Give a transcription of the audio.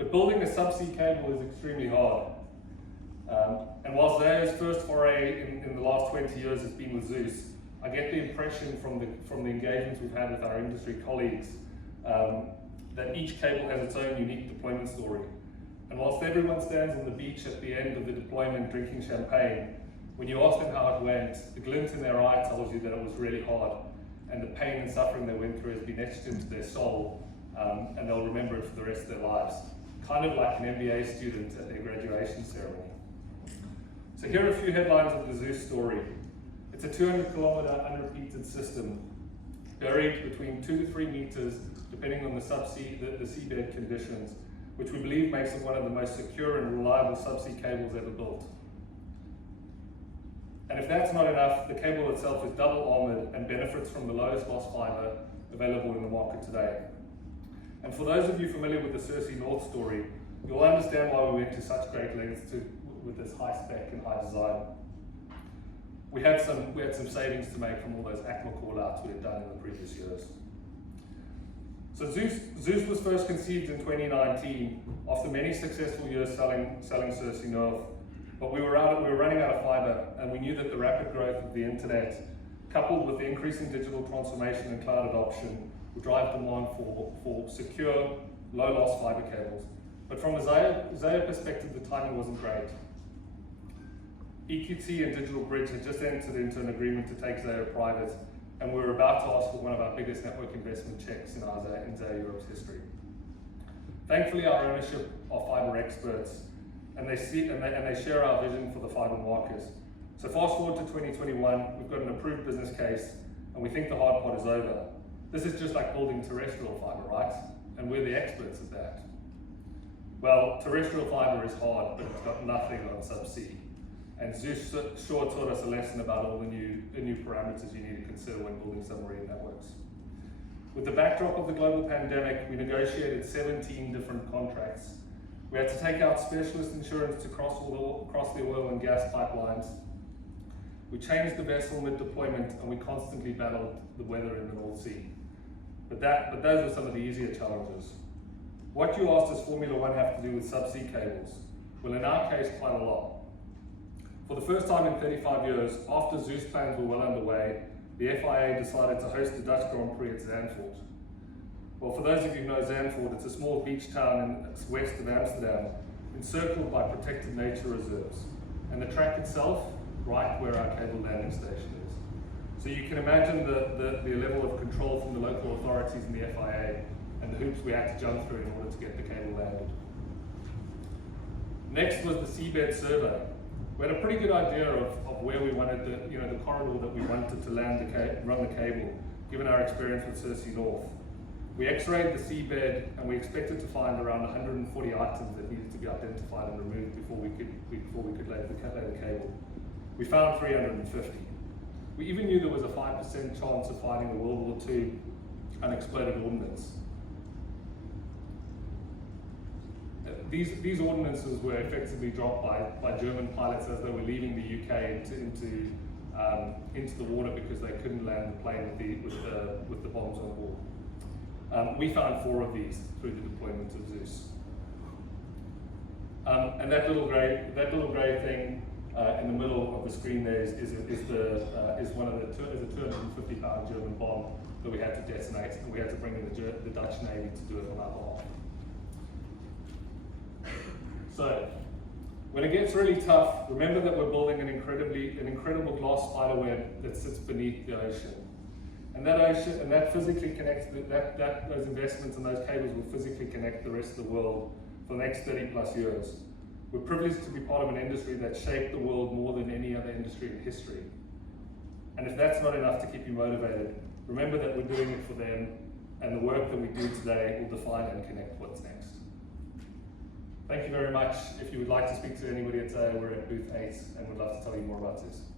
But building a subsea cable is extremely hard. And whilst Zayo's first foray in the last 20 years has been with Zeus, I get the impression from the engagements we've had with our industry colleagues that each cable has its own unique deployment story. And whilst everyone stands on the beach at the end of the deployment drinking champagne, when you ask them how it went, the glint in their eye tells you that it was really hard, and the pain and suffering they went through has been etched into their soul, and they'll remember it for the rest of their lives. Kind of like an MBA student at their graduation ceremony. So here are a few headlines of the Zeus story. It's a 200-kilometer unrepeated system, buried between 2 to 3 meters, depending on the seabed conditions, which we believe makes it one of the most secure and reliable subsea cables ever built. And if that's not enough, the cable itself is double armored and benefits from the lowest loss fiber available in the market today. And for those of you familiar with the Subsea North story, you'll understand why we went to such great lengths with this high spec and high design. We had some savings to make from all those ACMA call-outs we had done in the previous years. So Zeus was first conceived in 2019 after many successful years selling Subsea North, but we were running out of fiber, and we knew that the rapid growth of the internet, coupled with the increasing digital transformation and cloud adoption, would drive demand for secure, low-loss fiber cables. But from a Zayo perspective, the timing wasn't great. EQT and Digital Bridge had just entered into an agreement to take Zayo private, and we were about to ask for one of our biggest network investment checks in Zayo Europe's history. Thankfully, our ownership are fiber experts, and they share our vision for the fiber market. So fast forward to 2021, we've got an approved business case, and we think the hard part is over. This is just like building terrestrial fiber, right? And we're the experts at that. Well, terrestrial fiber is hard, but it's got nothing on subsea. And Zeus sure taught us a lesson about all the new parameters you need to consider when building submarine networks. With the backdrop of the global pandemic, we negotiated 17 different contracts. We had to take out specialist insurance to cross the oil and gas pipelines. We changed the vessel mid-deployment, and we constantly battled the weather in the North Sea. But those were some of the easier challenges. What you asked does Formula One have to do with subsea cables? Well, in our case, quite a lot. For the first time in 35 years, after Zeus plans were well underway, the FIA decided to host the Dutch Grand Prix at Zandvoort. Well, for those of you who know Zandvoort, it's a small beach town west of Amsterdam, encircled by protected nature reserves. And the track itself, right where our cable landing station is. So you can imagine the level of control from the local authorities and the FIA, and the hoops we had to jump through in order to get the cable landed. Next was the seabed survey. We had a pretty good idea of where we wanted the corridor that we wanted to run the cable, given our experience with Subsea North. We x-rayed the seabed, and we expected to find around 140 items that needed to be identified and removed before we could lay the cable. We found 350. We even knew there was a 5% chance of finding a World War II unexploded ordnance. These ordnances were effectively dropped by German pilots as they were leaving the UK into the water because they couldn't land the plane with the bombs on board. We found 4 of these through the deployment of Zeus. And that little grey thing in the middle of the screen there is a 250-pound German bomb that we had to detonate, and we had to bring in the Dutch Navy to do it on our behalf. So, when it gets really tough, remember that we're building an incredible glass spider web that sits beneath the ocean. And that physically connects, those investments and those cables will physically connect the rest of the world for the next 30 plus years. We're privileged to be part of an industry that shaped the world more than any other industry in history. And if that's not enough to keep you motivated, remember that we're doing it for them, and the work that we do today will define and connect what's next. Thank you very much. If you would like to speak to anybody at Zayo, we're at booth 8 and would love to tell you more about this.